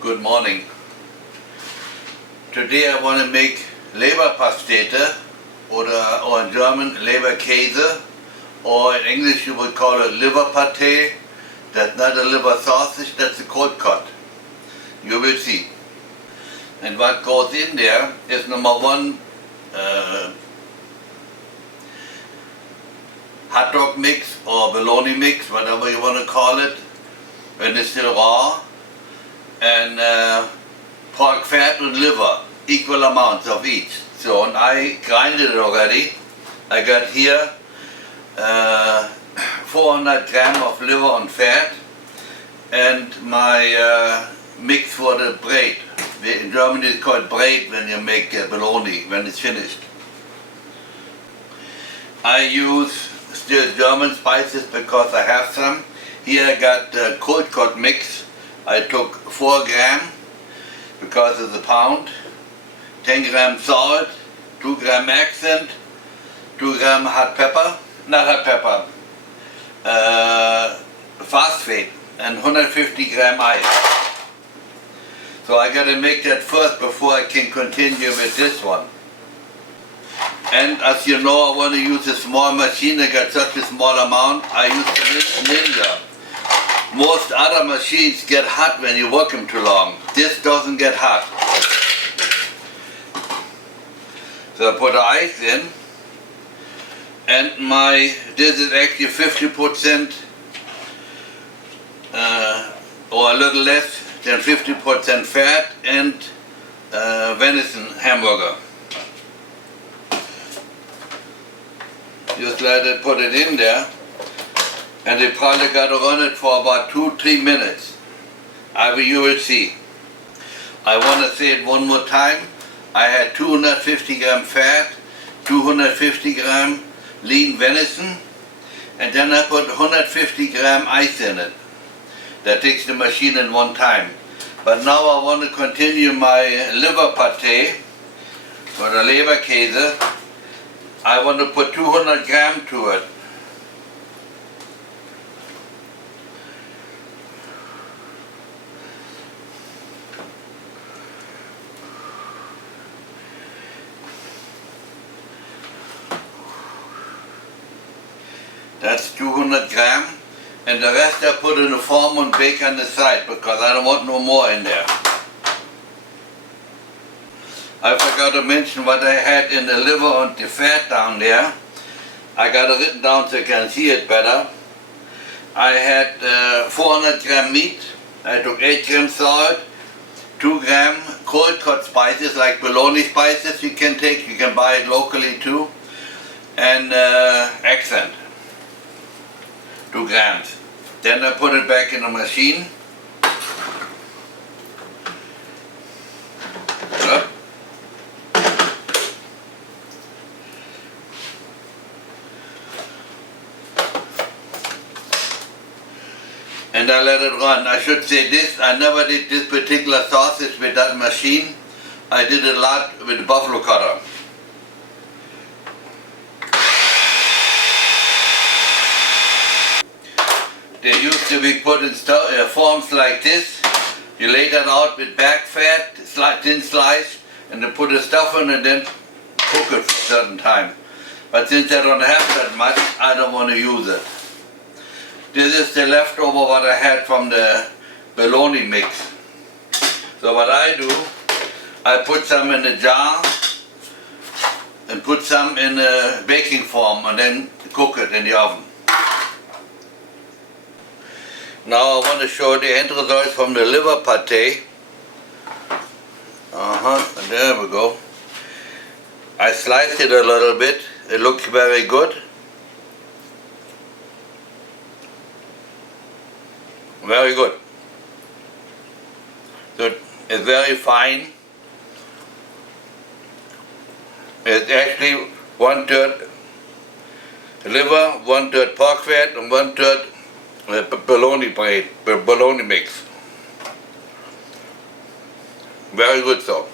Good morning. Today I want to make Leberpastete or in German Leberkäse, or in English you would call it liver pate. That's not a liver sausage, that's a cold cut. You will see. And what goes in there is number one, hot dog mix or bologna mix, whatever you want to call it, when it's still raw, and pork fat and liver, equal amounts of each. So, and I grinded it already. I got here 400 gram of liver and fat, and my mix for the braid. In Germany it's called braid when you make bologna, when it's finished. I use still German spices because I have some. Here I got cold cut mix. I took 4 gram because of the pound, 10 gram salt, 2 gram accent, 2 gram hot pepper, not hot pepper, phosphate, and 150 gram ice. So I gotta make that first before I can continue with this one. And as you know, I want to use a small machine. I got such a small amount. I use the Ninja. Most other machines get hot when you work them too long. This doesn't get hot. So I put the ice in, and this is actually 50% or a little less than 50% fat and venison hamburger. Just let it, put it in there, and they probably got to run it for about 2-3 minutes. You will see. I want to say it one more time. I had 250 gram fat, 250 gram lean venison, and then I put 150 gram ice in it. That takes the machine in one time. But now I want to continue my liver pate, or the Leberkäse. I want to put 200 gram to it. That's 200 gram, and the rest I put in a form and bake on the side because I don't want no more in there. I forgot to mention what I had in the liver and the fat down there. I got it written down so you can see it better. I had 400 gram meat. I took 8 gram salt, 2 gram cold cut spices like bologna spices you can take. You can buy it locally too. And accent, 2 grams. Then I put it back in the machine. And I let it run. I should say this, I never did this particular sausage with that machine. I did it a lot with the buffalo cutter. They used to be put in forms like this. You lay that out with back fat, thin slice, and then put the stuff in and then cook it for a certain time. But since I don't have that much, I don't want to use it. This is the leftover what I had from the bologna mix. So what I do, I put some in a jar and put some in a baking form and then cook it in the oven. Now I want to show the end results from the liver pate. There we go. I sliced it a little bit. It looks very good. Very good. So it's very fine. It's actually 1/3 liver, 1/3 pork fat, and 1/3 bologna mix. Very good so.